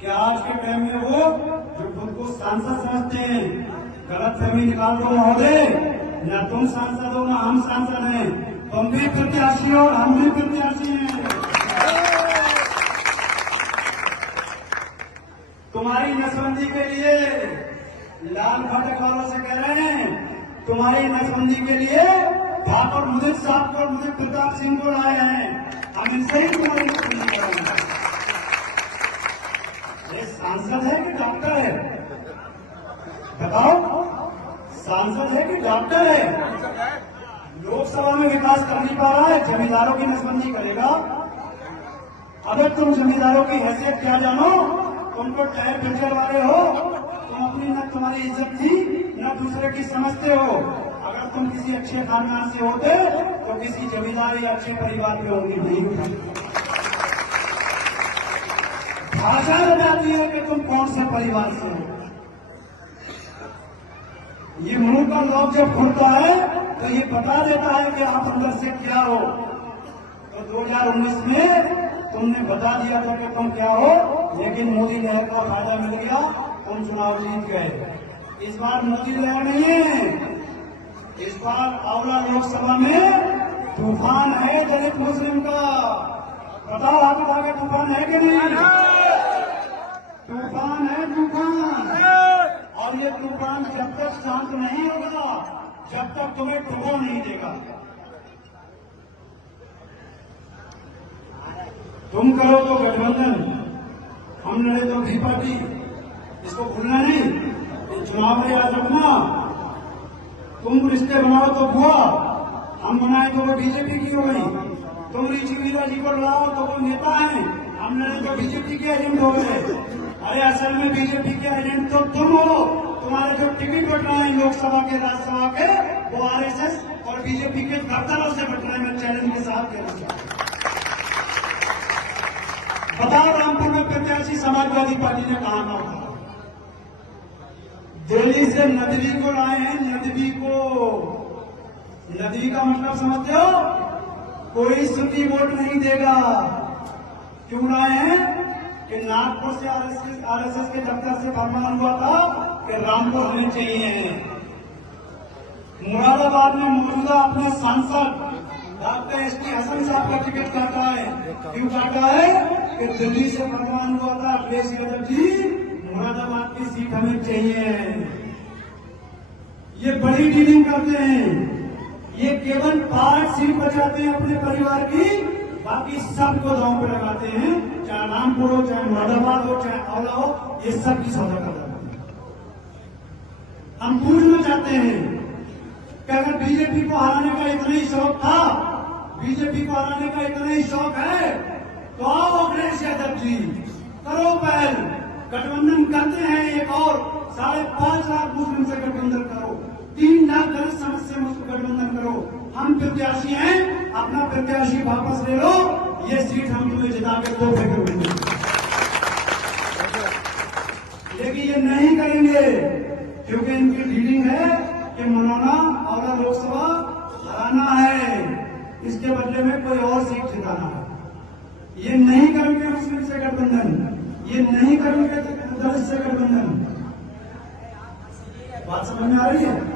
कि आज के टाइम में वो जो खुद को सांसद समझते हैं, गलत फहमी निकाल दो महोदय, न तुम सांसद हो न हम सांसद हैं, तुम भी प्रत्याशी हो और हम भी प्रत्याशी हैं। तुम्हारी नसबंदी के लिए लाल फाटक वालों से कह रहे हैं, तुम्हारी नसबंदी के लिए ठाकुर मुदित साहब को, मुदित प्रताप सिंह को लाए हैं, हम इनसे ही तुम्हारी नसबंदी करेंगे। ये सांसद है कि डॉक्टर है? बताओ, सांसद है कि डॉक्टर है? लोकसभा में विकास कर नहीं पा रहा है, जमींदारों की नसबंदी करेगा। अगर तुम जमींदारों की हैसियत क्या जानो, तुमको टायर पंचर वाले हो, तुम अपनी न तुम्हारी इज्जत थी न दूसरे की समझते हो। अगर तुम किसी अच्छे खानदान से होते तो किसी जमींदार या अच्छे परिवार के होंगे नहीं उठाते। भाषा बताती है कि तुम कौन से परिवार से हो। ये मुंह का लॉक जब खुलता है तो ये बता देता है कि आप अंदर से क्या हो। तो 2019 में तुमने बता दिया था कि तुम क्या हो, लेकिन मोदी लहर का फायदा मिल गया, तुम चुनाव जीत गए। इस बार मोदी लहर नहीं है, इस बार आंवला लोकसभा में तूफान है दलित मुस्लिम का। बताओ हाथ उठा के, तूफान है कि नहीं? तूफान है, तूफान। और ये तूफान जब तक शांत नहीं होगा, जब तक तुम्हें डुबो नहीं देगा। तुम करो तो गठबंधन, हम लड़े तो भी पार्टी, इसको भूलना नहीं। ये चुनाव में याद रखना, तुम रिश्ते बनाओ तो बुआ, हम बनाए तो वो बीजेपी की हो गई। तुम ऋषि वीरा जी को लड़ाओ तो वो नेता है, हम लड़े तो बीजेपी के एजेंट हो गए। अरे असल में बीजेपी के एजेंट तो तुम हो। तुम्हारे जो टिकट बट रहे हैं लोकसभा के, राज्यसभा के, वो आरएसएस और बीजेपी के दफ्तरों से बट रहे हैं। मैं चैलेंज के साथ कहना चाहता हूं। बताओ, रामपुर में प्रत्याशी समाजवादी पार्टी ने कहा ना उठाया? दिल्ली से नदवी को लाए हैं, नदवी को। नदवी का मतलब समझते हो? कोई सुन्नी वोट नहीं देगा। क्यों लाए हैं? कि नागपुर से आरएसएस के दफ्तर से फरमान हुआ था कि रामपुर होने चाहिए। मुरादाबाद में मौजूदा अपने सांसद डॉक्टर एसटी हसन साहब का टिकट काटा है। क्यों काटा है? कि दिल्ली से फरमान हुआ था, अखिलेश यादव जी मुरादाबाद की सीट हमें चाहिए। ये बड़ी डीलिंग करते हैं, ये केवल 5 सीट बचाते हैं अपने परिवार की, बाकी सबको दांव पे लगाते हैं। चाहे रामपुर हो, चाहे मुरादाबाद हो, चाहे आंवला हो, ये सब की सौदा कर रहे हैं। हम पूछना चाहते हैं कि अगर बीजेपी को हराने का इतना ही शौक था, बीजेपी को हराने का इतना ही शौक है, तो आओ अखिलेश यादव जी, करो पहल, गठबंधन करते हैं। एक और 5.5 लाख मुस्लिम से गठबंधन करो, 3 लाख दलित समाज से गठबंधन करो। हम प्रत्याशी हैं, अपना प्रत्याशी वापस ले लो, ये सीट हम तुम्हें जिता के तोहफे करेंगे। लेकिन ये नहीं करेंगे क्योंकि इनकी डीलिंग है कि मनोना और लोकसभा हराना है, इसके बदले में कोई और सीट जिताना है। ये नहीं करेंगे मुस्लिम से गठबंधन, ये नहीं करेंगे दलित से गठबंधन। बात समझ में आ रही है?